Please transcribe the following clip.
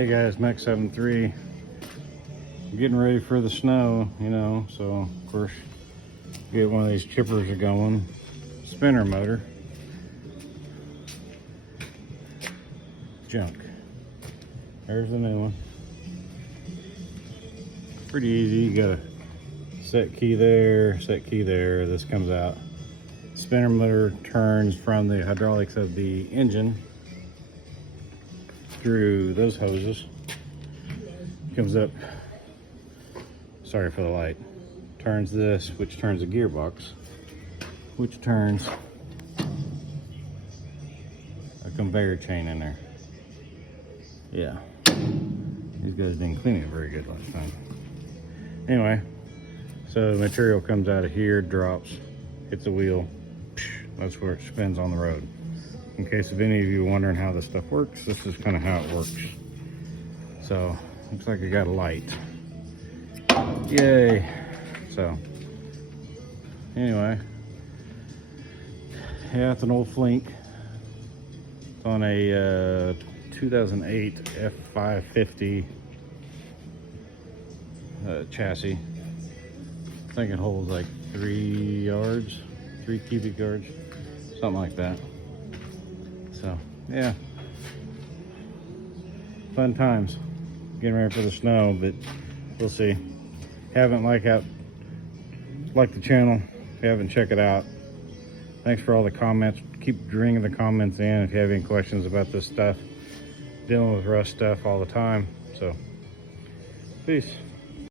Hey guys, Mech 73. Getting ready for the snow, you know, so of course get one of these chippers going. Spinner motor. Junk. There's the new one. Pretty easy. You got a set key there, set key there. This comes out. Spinner motor turns from the hydraulics of the engine through those hoses. Comes up, sorry for the light, turns this, which turns the gearbox, which turns a conveyor chain in there. Yeah, these guys didn't clean it very good last time. Anyway, so the material comes out of here, drops, hits the wheel, that's where it spins on the road. In case of any of you wondering how this stuff works, this is kind of how it works. So looks like I got a light. Yay. So anyway, yeah, it's an old Flink. It's on a 2008 F550 chassis. I think it holds like 3 cubic yards, something like that. So yeah, fun times. Getting ready for the snow, but we'll see. Haven't liked the channel. If you haven't, check it out. Thanks for all the comments. Keep bringing the comments in if you have any questions about this stuff. Dealing with rust stuff all the time. So peace.